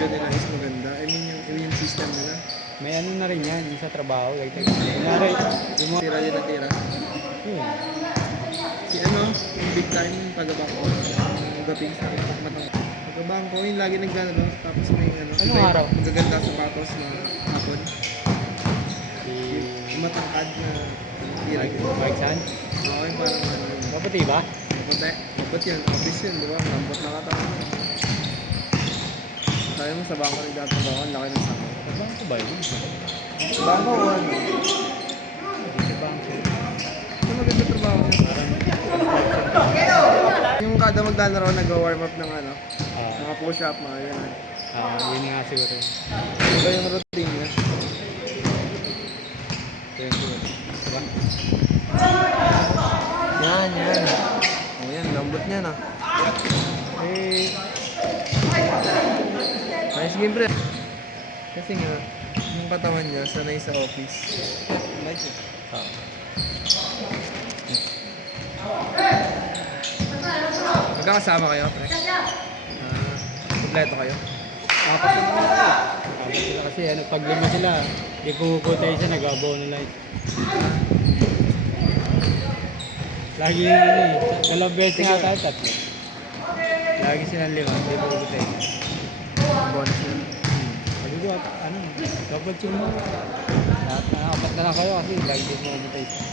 studio nila is maganda. I mean yung system nila. May ano na rin yan, yung sa trabaho. Kunyari, yung mga... Tira din na tira. Yun. Si ano, yung big time yung taga-bangko. Yung gaping sa matang. Taga-bangko, yung lagi naglalaro. Tapos may ano, anong araw? magaganda sapatos na hapon. Si... Yung matangkad na tira. Mike San? Oo, yung parang ano. Maputi ba? Maputi. Maputi yun. Office yun, di ba? Lambot na katawan. Sabi mo sa bangko nagtatrabaho, ang laki ng sama. Sa bangko ba yun? Sa bangko o ano? Hindi sa bangko. Ano maganda trabaho niya? Yung kada maglalaro nag-warm up ng ano, mga push-up, mga yun. Yun nga siguro. Iba yung routine niya. Yun siguro. Diba? Yan. O yan, lambot niya na. Nice game, pre. Kasi nga, yung katawan niya, sanay sa office. Nice eh. Magkakasama kayo, pre? Kompleto kayo? Apat sila kasi ano, pag lima sila, di kukutay siya, nag-abono lang. Lagi yung ano eh, dalawang beses nga tayo, tatlo. Lagi silang lima, di kukutay. Bonus yun. Sabi ko, ano, dapat yung lahat na, apat na lang kayo kasi lagi din mo kukutay siya.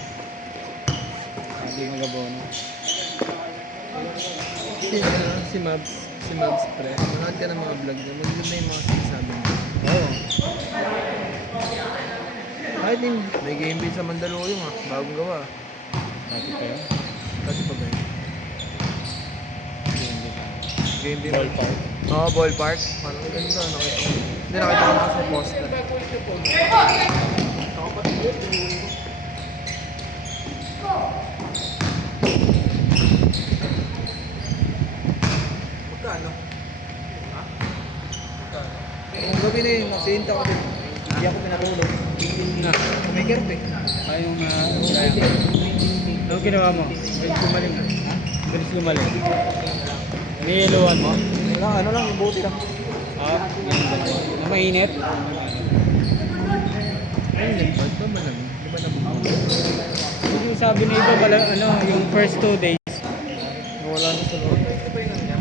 Lagi mag-abono. Si Mabs, pre. Manood ka ng mga vlog niya. Maganda yung mga sinasabi niya. Oo. Kahit din, may game din sa Mandaluyong ah. Bagong gawa. Dati pa yun. Dati pa ba yun? Game din. Ballpark. Oo, ballpark. Parang maganda. Nakita ko. Hindi nakita ko na sa poster. Magkano? Ha? Magkano? Ang gabi na yun, nakasinta ko din. Hindi ako pinatulog. Na. May kerpe. Ayong kaya. Anong ginawa mo? Bilis gumaling. Ha? Bilis gumaling. Niiluwan mo? Ano lang, yung buti lang. Yun dalawa. Na mainit? Ayun, ba't ba malamig? Di ba naman? Yung sabi na iba, ano, yung first 2 days. Nawala na sa loob. Ito ba yung ano niya?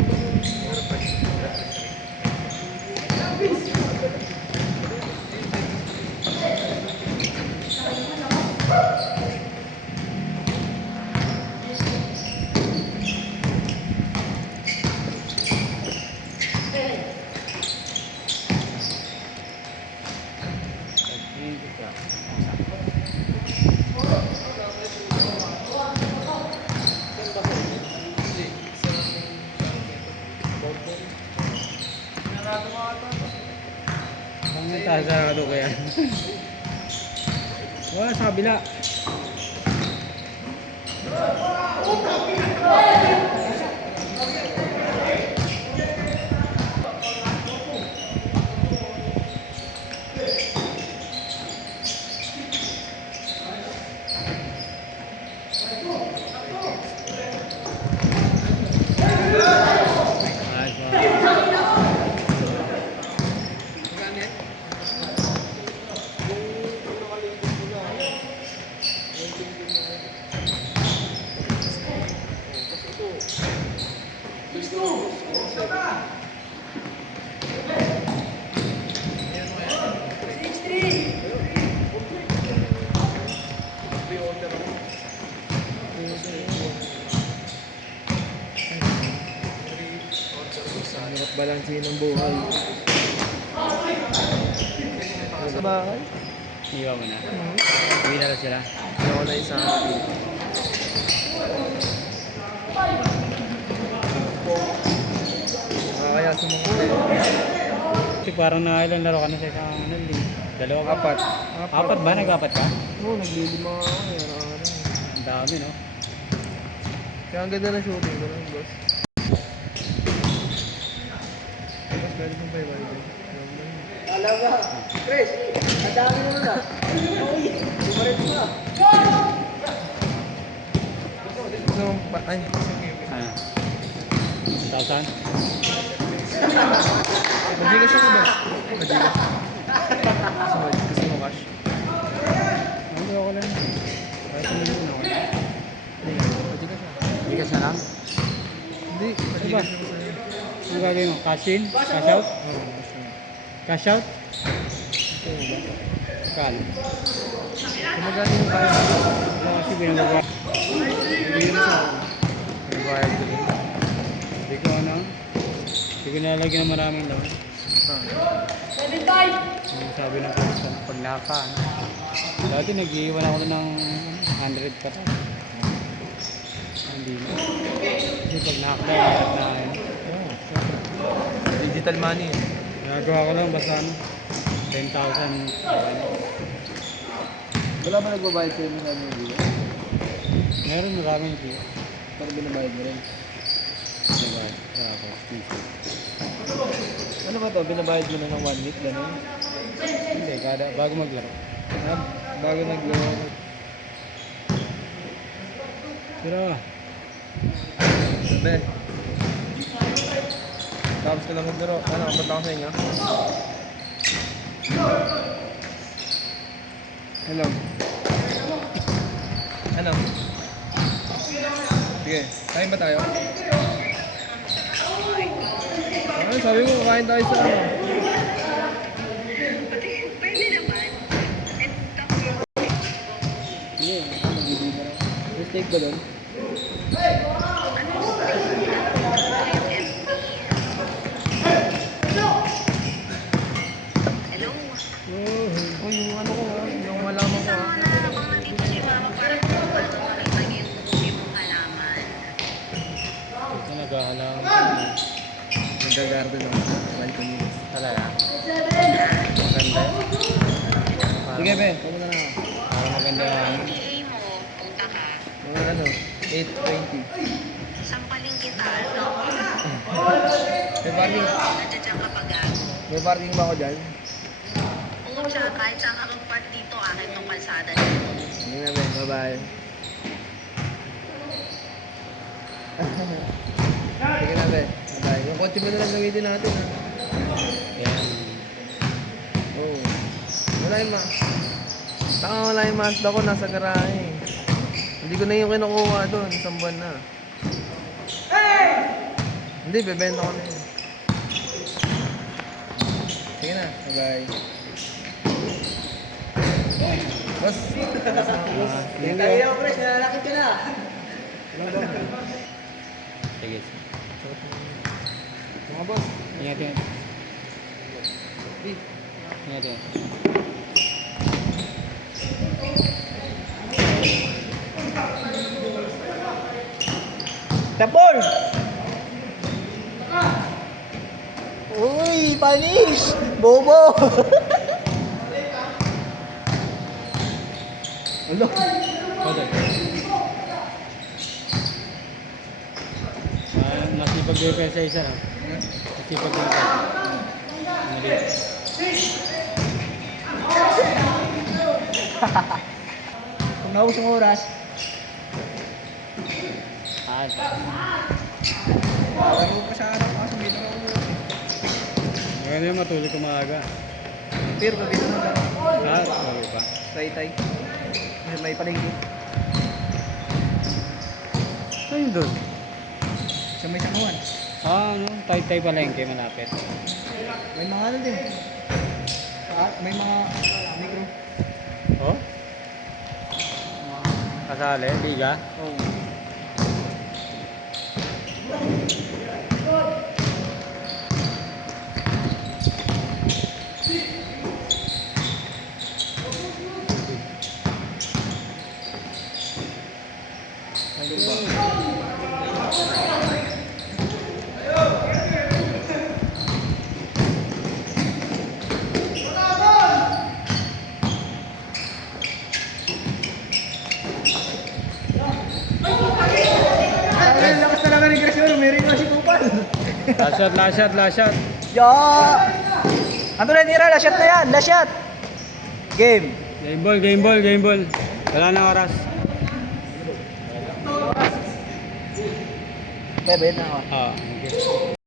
Ang tasarado kaya. Wala sa kabila. Hirap balansin ng buhay. Sa bahay? Iwa mo na. Uwi na lang sila. Hindi ako na isa dito. Kaya sumungkot. Kasi parang nakailang laro ka na sa isang ano, dalawa ka. Apat. Apat ba? Nag-apat ka? Oo, naglilima ako. Ang dami, no? Kaya ang ganda ng shooting ko lang, boss. Tapos galing ng baybay ko. Alam ka, Chris, ang dami naman na. Bumarit mo na. So, ay, Ano? 1,000? Magigas siya ka ba? Magigas. Gusto mo cash? Ano ako lang. Kahit ano yun ako. Magigas siya. Bigas na lang. Hindi, magigas siya ko sa'yo. Ano gagawin mo? Cash in? Cash out? Oo, gusto mo. Cash out? Gusto mo ba? Kalo. Kumagano yung kaya mo? Wala kasi binababa. Bigyan mo sa akin. Nagbayad ko din. Hindi ko ano. Hindi ko nalagyan ng maraming lang. Yung sabi ng person, pag naka. Ano. Dati nag-iwan ako ng 100 ka. Hindi na. Kasi pag naka, na Digital money. nagawa ko lang basta ano. 10,000. Wala ba nagbabayad sa'yo ng ano yung video? Meron maraming hindi. Para binabayad mo rin. Nagbayad. Kaya ako. Ano ba to? Binabayad mo na ng 1 week, gano'n? Hindi, bago maglaro. Bago nag-loan. Pero, Sabi. Tapos ka lang maglaro. Ano, ba't ako sa inyo? Hello. Ano? Sige, kain ba tayo? Ay, sabi mo, kain tayo sa ano? Pwede naman. Sige, mag-ibig na lang. May steak ba doon? Hello? Oh, yung ano ko, yung malaman ko. Sama na habang nandito si Mama para makita niyo yung movie mong halaman. ito naghahalang. Nag-garden ako sa balcony. Talaga. Maganda. Sige, Ben, pumunta na ako. Parang maganda yan. PA mo, punta ka. Mga ano, 8:20. Sampaling kita, no? May parking, Nandiyan ka pag may parking ba ako dyan? Oo, tsaka kahit saan ka mag-park dito, akin tong kalsada dito. Sige na, Ben, bye-bye. Sige na, Ben. Bye. Yung kotse mo na lang gamitin natin, ha? Yan. Oo. Wala yung wala yung Mazda ko, nasa garahe. Hindi ko na yung kinukuha doon, isang buwan na. Hindi, bebenta ko na yun. Sige na, bye-bye. Boss, Thank you, Chris. Nalalakit ka na. Sige. mga boss. Ingat yan. Ingat yan. Tapol! Uy, panis! Bobo! Ano? Okay. Nasipag din sa isa. Nasipag din ka. Mali. Kung naubos ang oras, Ah, Alam mo pa sa araw kasi may lang ako. maganda yung matulog ko maaga. Pero pabito mo lang. Ah, bago pa. Tay-tay. May palengke. Saan yun doon? Sa may sangawan. Ah, ano? Tay-tay palengke malapit. May mga ano din. May mga micro. Oh? Kasali? Liga? Oo. Ano ba? Ay, lakas talaga ni Graciano. May ring na si Kupal. Last shot, last shot, last shot. yo! Ano na nira? Last shot na yan! Last shot! Game! Game ball, game ball, game ball. Wala na oras. Bebe na ako. Ah, okay.